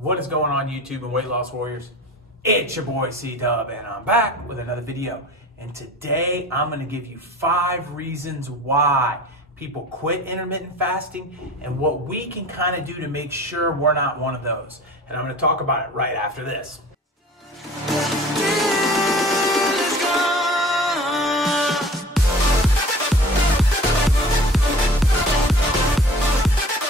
What is going on, YouTube and weight loss warriors? It's your boy C-Dub, and I'm back with another video. And today I'm going to give you 5 reasons why people quit intermittent fasting and what we can kind of do to make sure we're not one of those. And I'm going to talk about it right after this.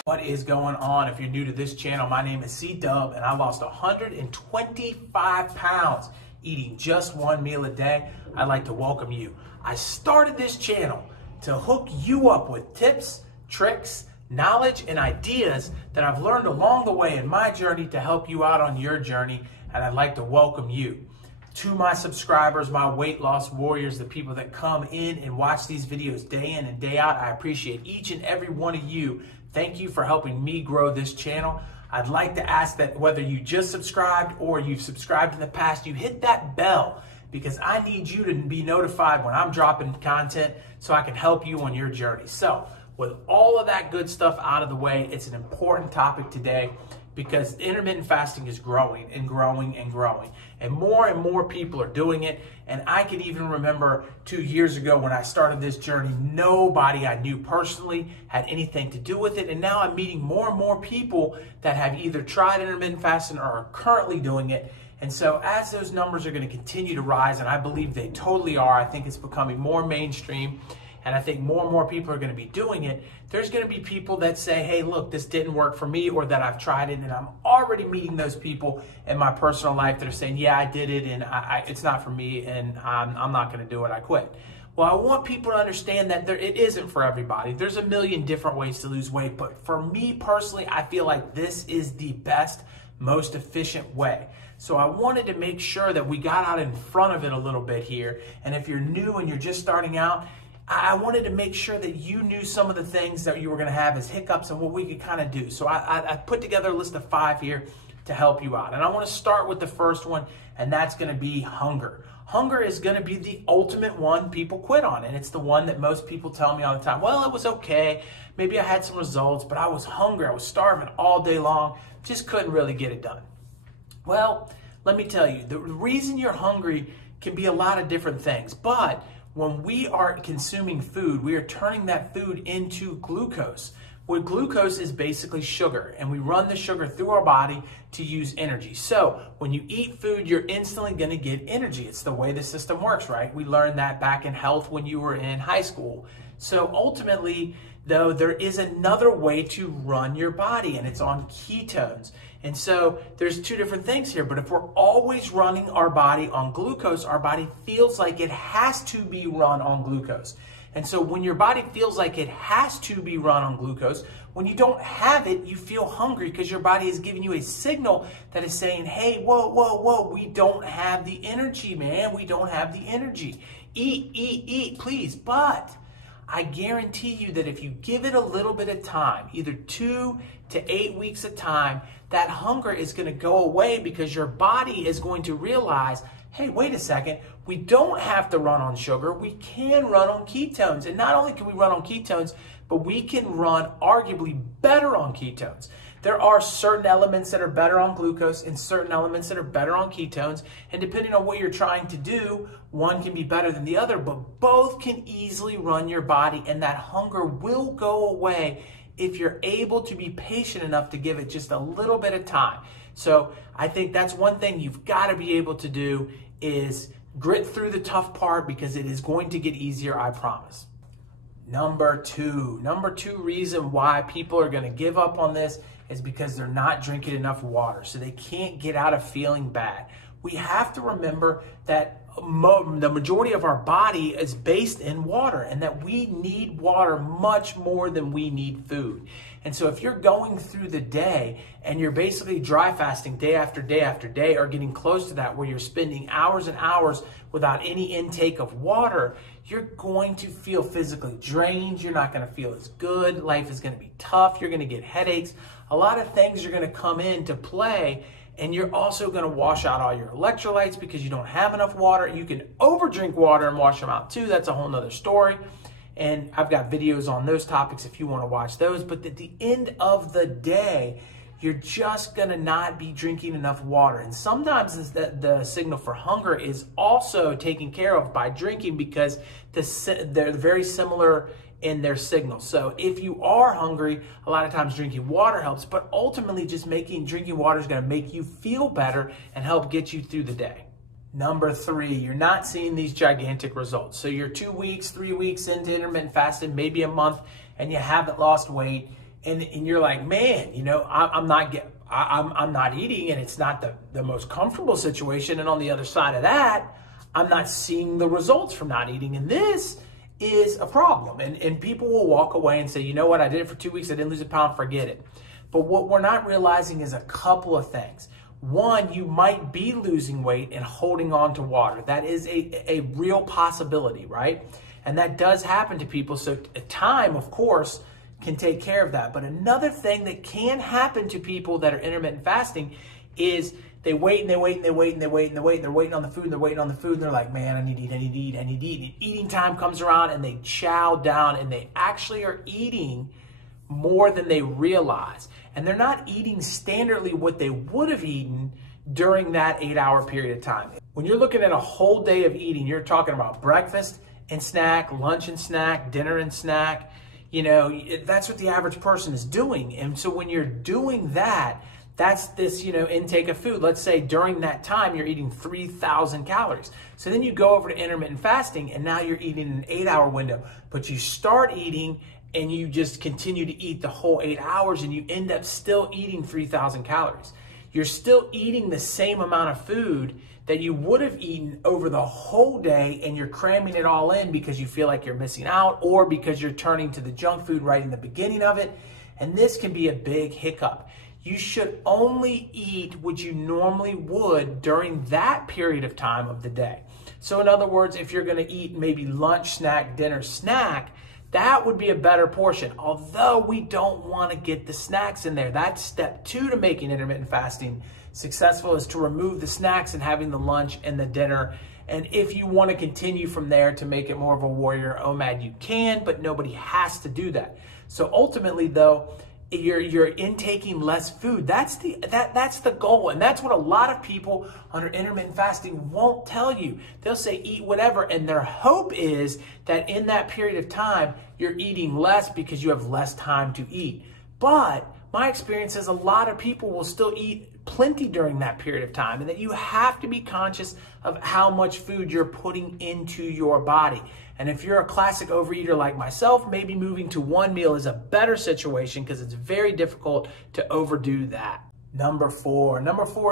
What is going on? If you're new to this channel, my name is C-Dub, and I lost 125 pounds eating just one meal a day. I'd like to welcome you. I started this channel to hook you up with tips, tricks, knowledge, and ideas that I've learned along the way in my journey to help you out on your journey, and I'd like to welcome you. To my subscribers, my weight loss warriors, the people that come in and watch these videos day in and day out, I appreciate each and every one of you. Thank you for helping me grow this channel. I'd like to ask that whether you just subscribed or you've subscribed in the past, you hit that bell, because I need you to be notified when I'm dropping content so I can help you on your journey. So with all of that good stuff out of the way, it's an important topic today because intermittent fasting is growing and growing and growing. And more people are doing it. And I can even remember 2 years ago when I started this journey, nobody I knew personally had anything to do with it. And now I'm meeting more and more people that have either tried intermittent fasting or are currently doing it. And so as those numbers are going to continue to rise, and I believe they totally are, I think it's becoming more mainstream, and I think more and more people are going to be doing it. There's going to be people that say, hey, look, this didn't work for me, or that I've tried it, and I'm already meeting those people in my personal life that are saying, yeah, I did it, and it's not for me, and I'm not going to do it, I quit. Well, I want people to understand that it isn't for everybody. There's a million different ways to lose weight, but for me personally, I feel like this is the best, most efficient way. So I wanted to make sure that we got out in front of it a little bit here, and if you're new and you're just starting out, I wanted to make sure that you knew some of the things that you were going to have as hiccups and what we could kind of do. So I put together a list of 5 here to help you out. And I want to start with the first one, and that's going to be hunger. Hunger is going to be the ultimate one people quit on, and it's the one that most people tell me all the time. Well, it was okay. Maybe I had some results, but I was hungry. I was starving all day long. Just couldn't really get it done. Well, let me tell you, the reason you're hungry can be a lot of different things, but when we are consuming food, we are turning that food into glucose. Well, glucose is basically sugar, and we run the sugar through our body to use energy. So when you eat food, you're instantly going to get energy. It's the way the system works, right? We learned that back in health when you were in high school. So ultimately, though, there is another way to run your body, and it's on ketones. And so there's 2 different things here, but if we're always running our body on glucose, our body feels like it has to be run on glucose. And so when your body feels like it has to be run on glucose, when you don't have it, you feel hungry because your body is giving you a signal that is saying, hey, whoa, we don't have the energy, man. We don't have the energy. Eat, please. But I guarantee you that if you give it a little bit of time, either 2 to 8 weeks of time, that hunger is going to go away because your body is going to realize, hey, wait a second, we don't have to run on sugar. We can run on ketones. And not only can we run on ketones, but we can run arguably better on ketones. There are certain elements that are better on glucose and certain elements that are better on ketones. And depending on what you're trying to do, one can be better than the other, but both can easily run your body, and that hunger will go away if you're able to be patient enough to give it just a little bit of time. So I think that's one thing you've got to be able to do is grit through the tough part, because it is going to get easier, I promise. Number two reason why people are going to give up on this is because they're not drinking enough water. So they can't get out of feeling bad. We have to remember that the majority of our body is based in water, and that we need water much more than we need food. And so if you're going through the day and you're basically dry fasting day after day after day, or getting close to that, where you're spending hours and hours without any intake of water, you're going to feel physically drained. You're not going to feel as good. Life is going to be tough. You're going to get headaches. A lot of things are going to come into play. And you're also going to wash out all your electrolytes because you don't have enough water. You can overdrink water and wash them out too. That's a whole nother story. And I've got videos on those topics if you want to watch those. But at the end of the day, you're just gonna not be drinking enough water. And sometimes the signal for hunger is also taken care of by drinking, because they're very similar in their signal. So if you are hungry, a lot of times drinking water helps, but ultimately just drinking water is gonna make you feel better and help get you through the day. Number 3, you're not seeing these gigantic results. So you're 2 weeks, 3 weeks into intermittent fasting, maybe a month, and you haven't lost weight. And you're like, man, you know, I'm not eating, and it's not the most comfortable situation. And on the other side of that, I'm not seeing the results from not eating. And this is a problem. And people will walk away and say, you know what, I did it for 2 weeks, I didn't lose a pound, forget it. But what we're not realizing is a couple of things. One, you might be losing weight and holding on to water. That is a real possibility, right? And that does happen to people. So time, of course, can take care of that. But another thing that can happen to people that are intermittent fasting is they wait and they wait and they wait and they wait and they wait and they're waiting on the food and they're waiting on the food and they're like, man, I need to eat, I need to eat, I need to eat. And eating time comes around and they chow down and they actually are eating more than they realize. And they're not eating standardly what they would have eaten during that 8-hour period of time. When you're looking at a whole day of eating, you're talking about breakfast and snack, lunch and snack, dinner and snack. You know, that's what the average person is doing. And so when you're doing that, that's this, you know, intake of food. Let's say during that time, you're eating 3,000 calories. So then you go over to intermittent fasting and now you're eating an 8-hour window, but you start eating and you just continue to eat the whole 8 hours and you end up still eating 3,000 calories. You're still eating the same amount of food that you would have eaten over the whole day, and you're cramming it all in because you feel like you're missing out, or because you're turning to the junk food right in the beginning of it. And this can be a big hiccup. You should only eat what you normally would during that period of time of the day. So in other words, if you're gonna eat maybe lunch, snack, dinner, snack, that would be a better portion. Although we don't wanna get the snacks in there. That's step 2 to making intermittent fasting successful, is to remove the snacks and having the lunch and the dinner. And if you want to continue from there to make it more of a warrior OMAD, you can, but nobody has to do that. So ultimately though, you're intaking less food. That's the goal. And that's what a lot of people under intermittent fasting won't tell you. They'll say eat whatever, and their hope is that in that period of time, you're eating less because you have less time to eat. But my experience is a lot of people will still eat plenty during that period of time, and that you have to be conscious of how much food you're putting into your body. And if you're a classic overeater like myself, maybe moving to 1 meal is a better situation, because it's very difficult to overdo that. Number 4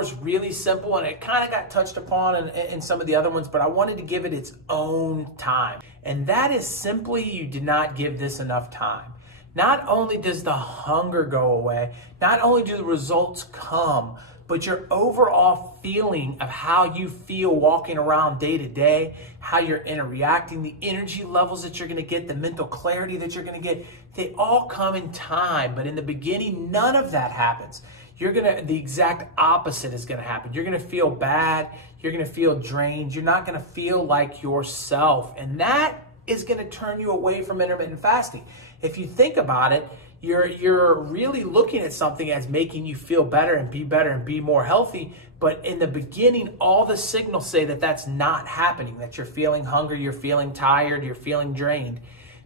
is really simple, and it kind of got touched upon in some of the other ones, but I wanted to give it its own time. And that is simply, you did not give this enough time. Not only does the hunger go away, not only do the results come, but your overall feeling of how you feel walking around day to day, how you're interacting, the energy levels that you're gonna get, the mental clarity that you're gonna get, they all come in time. But in the beginning, none of that happens. The exact opposite is gonna happen. You're gonna feel bad, you're gonna feel drained, you're not gonna feel like yourself. And that is gonna turn you away from intermittent fasting. If you think about it, you're really looking at something as making you feel better and be more healthy. But in the beginning, all the signals say that that's not happening, that you're feeling hungry, you're feeling tired, you're feeling drained,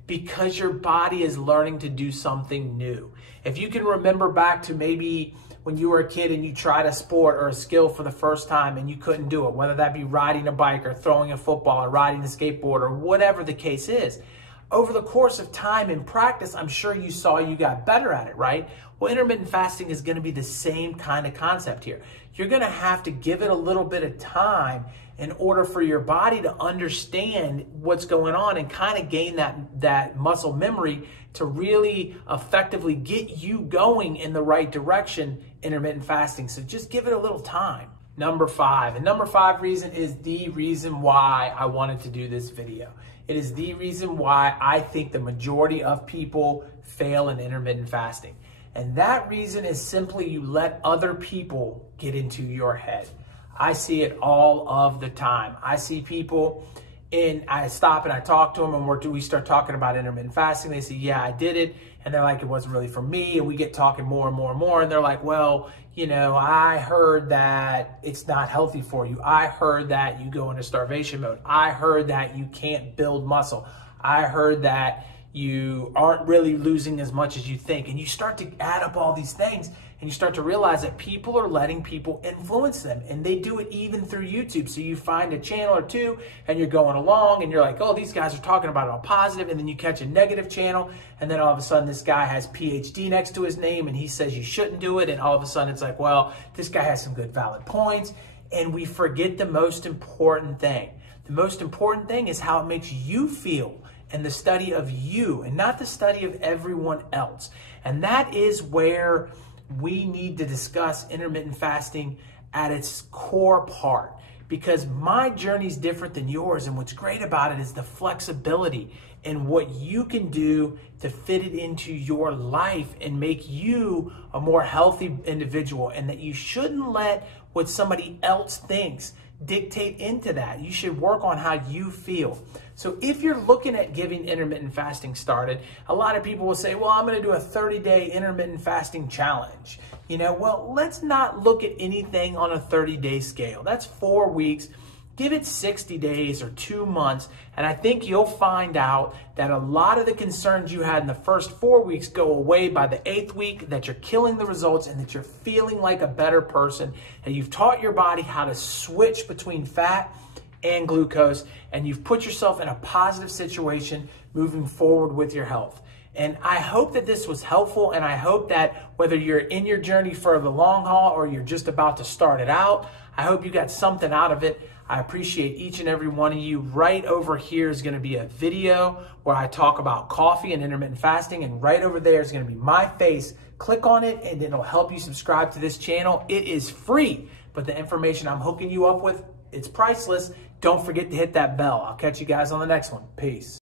because your body is learning to do something new. If you can remember back to maybe when you were a kid and you tried a sport or a skill for the first time and you couldn't do it, whether that be riding a bike or throwing a football or riding a skateboard or whatever the case is, over the course of time and practice, I'm sure you saw you got better at it, right? Well, intermittent fasting is going to be the same kind of concept here. You're going to have to give it a little bit of time in order for your body to understand what's going on and kind of gain that muscle memory to really effectively get you going in the right direction, intermittent fasting. So just give it a little time. Number 5, and number 5 reason is the reason why I wanted to do this video. It is the reason why I think the majority of people fail in intermittent fasting. And that reason is simply you let other people get into your head. I see it all of the time. I see people, and I stop and I talk to them, and we start talking about intermittent fasting. They say, yeah, I did it, and they're like, it wasn't really for me. And we get talking more and more and more. And they're like, well, you know, I heard that it's not healthy for you. I heard that you go into starvation mode. I heard that you can't build muscle. I heard that you aren't really losing as much as you think. And you start to add up all these things, and you start to realize that people are letting people influence them, and they do it even through YouTube. So you find a channel or two and you're going along and you're like, oh, these guys are talking about it all positive, and then you catch a negative channel, and then all of a sudden this guy has PhD next to his name and he says you shouldn't do it, and all of a sudden it's like, well, this guy has some good valid points, and we forget the most important thing. The most important thing is how it makes you feel, and the study of you, and not the study of everyone else. And that is where we need to discuss intermittent fasting at its core part, because my journey is different than yours. And what's great about it is the flexibility and what you can do to fit it into your life and make you a more healthy individual, and that you shouldn't let what somebody else thinks dictate into that. You should work on how you feel. So if you're looking at getting intermittent fasting started, a lot of people will say, well, I'm going to do a 30-day intermittent fasting challenge. You know, well, let's not look at anything on a 30-day scale. That's 4 weeks. Give it 60 days or 2 months, and I think you'll find out that a lot of the concerns you had in the first 4 weeks go away by the 8th week, that you're killing the results, and that you're feeling like a better person, and you've taught your body how to switch between fat and glucose, and you've put yourself in a positive situation moving forward with your health. And I hope that this was helpful, and I hope that whether you're in your journey for the long haul or you're just about to start it out, I hope you got something out of it. I appreciate each and every one of you. Right over here is going to be a video where I talk about coffee and intermittent fasting, and right over there is going to be my face. Click on it and it'll help you subscribe to this channel. It is free, but the information I'm hooking you up with, it's priceless. Don't forget to hit that bell. I'll catch you guys on the next one. Peace.